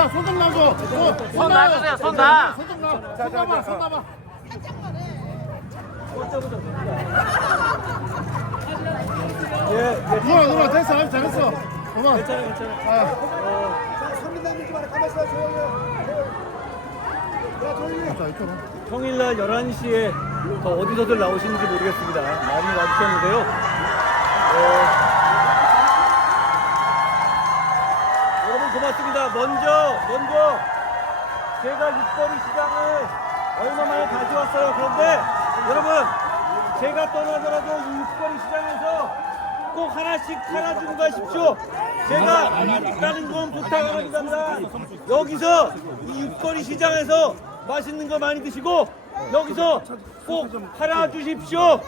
자, 손 좀 놔줘. 손 놔주세요, 손 놔. 손 좀 놔. 손 놔봐, 손 놔봐. 누나, 됐어. 아주 잘했어. 누나. 괜찮아. 선민당님 말에 가만히 있어 조용히. 자, 이쪽으로. 평일날 11시에 더 어디서들 나오시는지 모르겠습니다. 많이 와주셨는데요. 여러분 고맙습니다. 먼저 제가 육거리 시장을 얼마 만에 다시 왔어요. 그런데 여러분 제가 떠나더라도 이 육거리 시장에서 꼭 하나씩 팔아주고 가십시오. 제가 다른 건 부탁 안 합니다. 여기서 이 육거리 시장에서 맛있는 거 많이 드시고 여기서 꼭 팔아주십시오.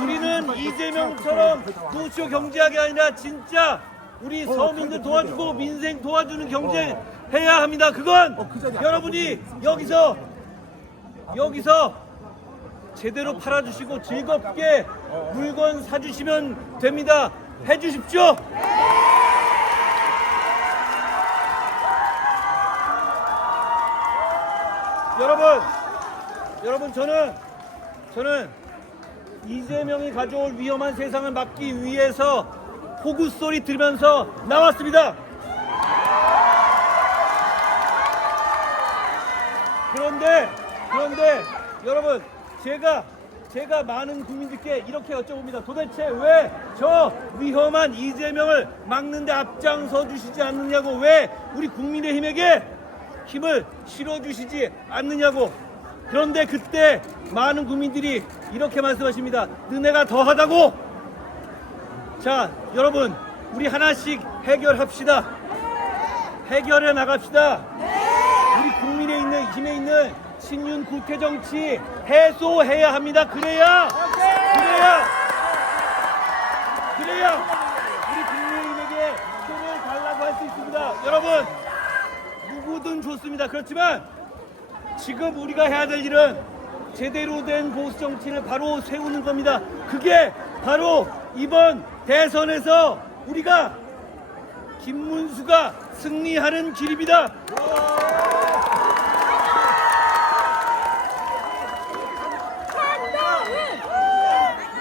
우리는 이재명처럼 노쇼 경제학이 아니라 진짜 우리 서민들 도와주고 민생 도와주는 경제 해야 합니다. 그건 여러분이 여기서 제대로 팔아주시고 즐겁게 물건 사주시면 됩니다. 해주십시오. 여러분 저는 이재명이 가져올 위험한 세상을 막기 위해서 호구 소리 들으면서 나왔습니다. 그런데 여러분 제가 많은 국민들께 이렇게 여쭤봅니다. 도대체 왜 저 위험한 이재명을 막는데 앞장서 주시지 않느냐고, 왜 우리 국민의힘에게 힘을 실어주시지 않느냐고. 그런데 그때 많은 국민들이 이렇게 말씀하십니다. 너네가 더하다고. 자, 여러분 우리 하나씩 해결합시다. 해결해 나갑시다. 우리 국민에 있는 힘에 있는 친윤 구태 정치 해소해야 합니다. 그래야 우리 국민에게 표를 달라고 할 수 있습니다. 여러분 누구든 좋습니다. 그렇지만 지금 우리가 해야 될 일은 제대로 된 보수 정치를 바로 세우는 겁니다. 그게 바로 이번 대선에서 우리가 김문수가 승리하는 길입니다.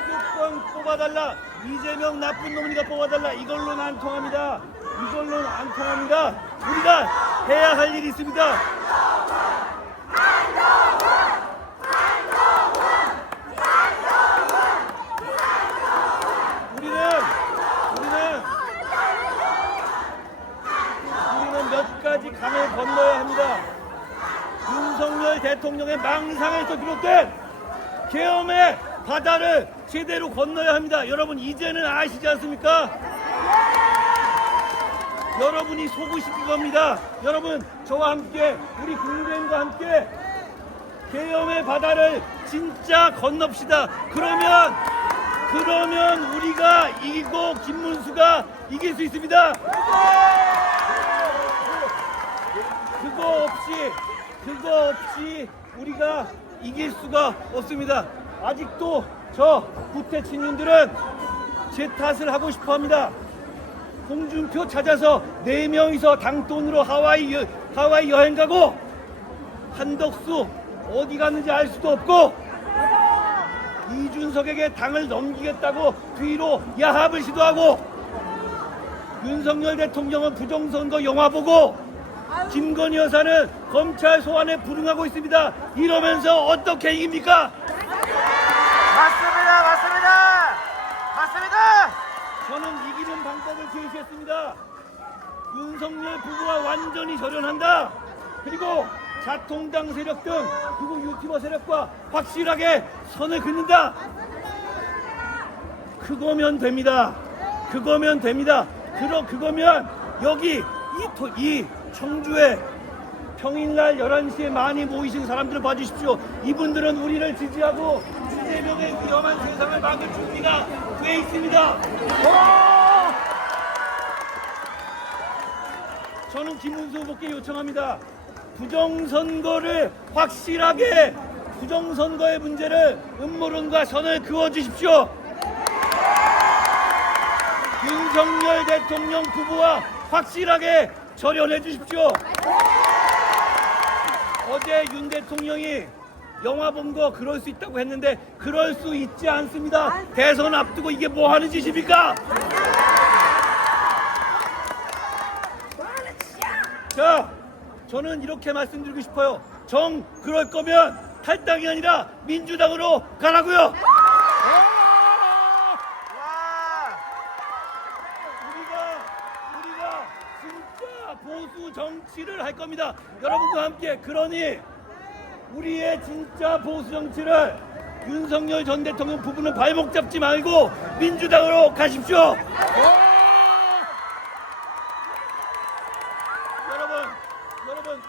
무조건 뽑아달라. 이재명 나쁜 놈이니까 뽑아달라. 이걸로는 안 통합니다. 우리가 해야 할 일이 있습니다. 우리는 몇 가지 강을 건너야 합니다. 윤석열 대통령의 망상에서 비롯된 계엄의 바다를 제대로 건너야 합니다. 여러분 이제는 아시지 않습니까? 여러분이 속으실 겁니다. 여러분 저와 함께 우리 국민과 함께 계엄의 바다를 진짜 건넙시다. 그러면 우리가 이기고 김문수가 이길 수 있습니다. 그거 없이 우리가 이길 수가 없습니다. 아직도 저 구태 친윤들은 제 탓을 하고 싶어 합니다. 홍준표 찾아서 4명이서 당돈으로 하와이 여행 가고 한덕수 어디 갔는지 알 수도 없고 이준석에게 당을 넘기겠다고 뒤로 야합을 시도하고 윤석열 대통령은 부정선거 영화 보고 김건희 여사는 검찰 소환에 불응하고 있습니다. 이러면서 어떻게 이깁니까? 맞습니다. 저는 이기는 방법을 제시했습니다. 윤석열 부부와 완전히 절연한다. 그리고 자통당 세력 등 그리고 유튜버 세력과 확실하게 선을 긋는다. 그거면 됩니다. 그거면 여기 이 청주에 평일날 11시에 많이 모이신 사람들을 봐주십시오. 이분들은 우리를 지지하고 이재명의 위험한 세상을 막을 준비가 돼 있습니다. 저는 김문수 후보께 요청합니다. 부정선거의 문제를 음모론과 선을 그어주십시오. 윤석열 대통령 부부와 확실하게 절연해 주십시오. 어제 윤 대통령이 영화 본 거 그럴 수 있다고 했는데 그럴 수 있지 않습니다. 대선 앞두고 이게 뭐 하는 짓입니까? 자, 저는 이렇게 말씀드리고 싶어요. 그럴 거면 탈당이 아니라 민주당으로 가라고요. 우리가 진짜 보수 정치를 할 겁니다. 여러분과 함께. 그러니 우리의 진짜 보수 정치를 윤석열 전 대통령 부부는 발목 잡지 말고 민주당으로 가십시오. 여러분,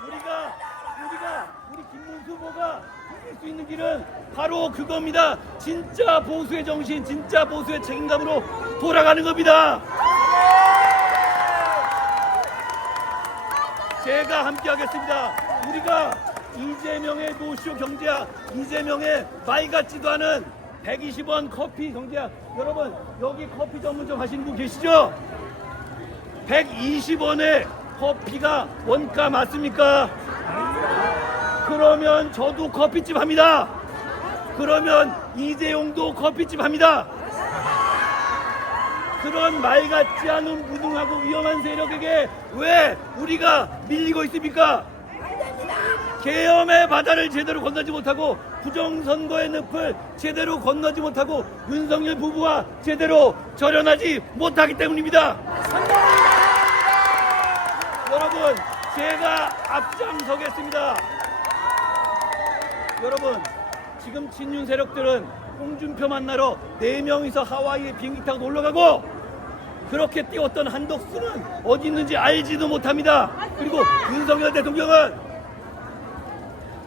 우리 김문수 후보가 이길 수 있는 길은 바로 그겁니다. 진짜 보수의 정신, 진짜 보수의 책임감으로 돌아가는 겁니다. 제가 함께 하겠습니다. 우리가 이재명의 노쇼 경제야, 이재명의 말 같지도 않은 120원 커피 경제야. 여러분, 여기 커피 전문점 하시는 분 계시죠? 120원에 커피가 원가 맞습니까? 그러면 저도 커피집 합니다. 그러면 이재용도 커피집 합니다. 그런 말 같지 않은 무능하고 위험한 세력에게 왜 우리가 밀리고 있습니까? 계엄의 바다를 제대로 건너지 못하고 부정선거의 늪을 제대로 건너지 못하고 윤석열 부부와 제대로 절연하지 못하기 때문입니다. 여러분, 제가 앞장서겠습니다. 여러분, 지금 친윤 세력들은 홍준표 만나러 4명이서 하와이에 비행기 타고 놀러가고 그렇게 띄웠던 한덕수는 어디 있는지 알지도 못합니다. 그리고 윤석열 대통령은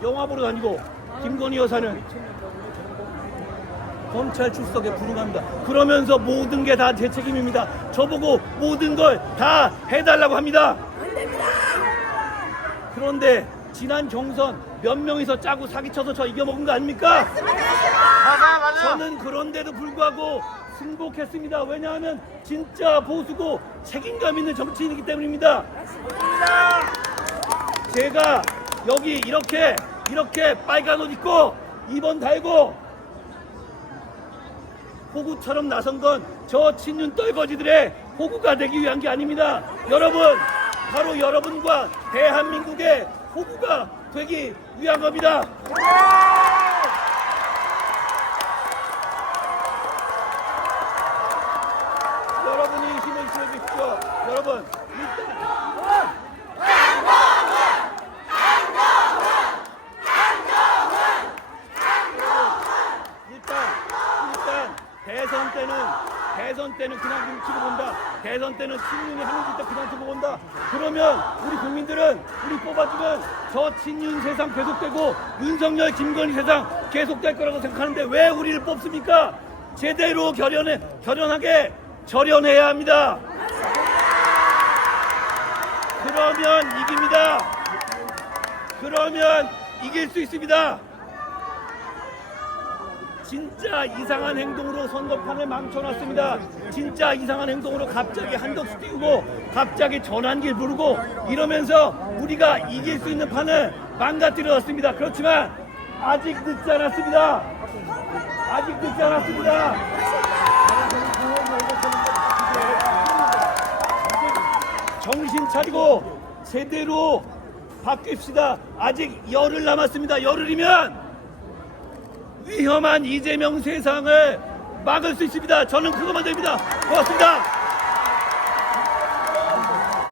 영화 보러 다니고 김건희 여사는 검찰 출석에 불응합니다. 그러면서 모든 게 다 제 책임입니다. 저보고 모든 걸 다 해달라고 합니다. 그런데 지난 경선 몇 명이서 짜고 사기쳐서 저 이겨먹은 거 아닙니까? 맞아요. 저는 그런데도 불구하고 승복했습니다. 왜냐하면 진짜 보수고 책임감 있는 정치인이기 때문입니다. 제가 여기 이렇게 빨간 옷 입고 2번 달고 호구처럼 나선 건 저 친윤 떨거지들의 호구가 되기 위한 게 아닙니다. 여러분, 바로 여러분과 대한민국의 호구가 되기 위한 겁니다. 여러분이 힘을 실어주십시오. 여러분, 일단 대선 때는 그냥 눈치고 본다. 대선 때는 친윤이 하는 짓도 그냥 두고 본다. 그러면 우리 국민들은 우리 뽑아주면 저 친윤 세상 계속되고 윤석열 김건희 세상 계속될 거라고 생각하는데 왜 우리를 뽑습니까? 제대로 결연하게 절연해야 합니다. 그러면 이깁니다. 그러면 이길 수 있습니다. 진짜 이상한 행동으로 선거판을 망쳐놨습니다. 진짜 이상한 행동으로 갑자기 한덕수 띄우고 갑자기 전환길 부르고 이러면서 우리가 이길 수 있는 판을 망가뜨려놨습니다. 그렇지만 아직 늦지 않았습니다. 아직 늦지 않았습니다. 정신 차리고 제대로 바뀝시다. 아직 열흘 남았습니다. 열흘이면 위험한 이재명 세상을 막을 수 있습니다. 저는 그것만 됩니다. 고맙습니다.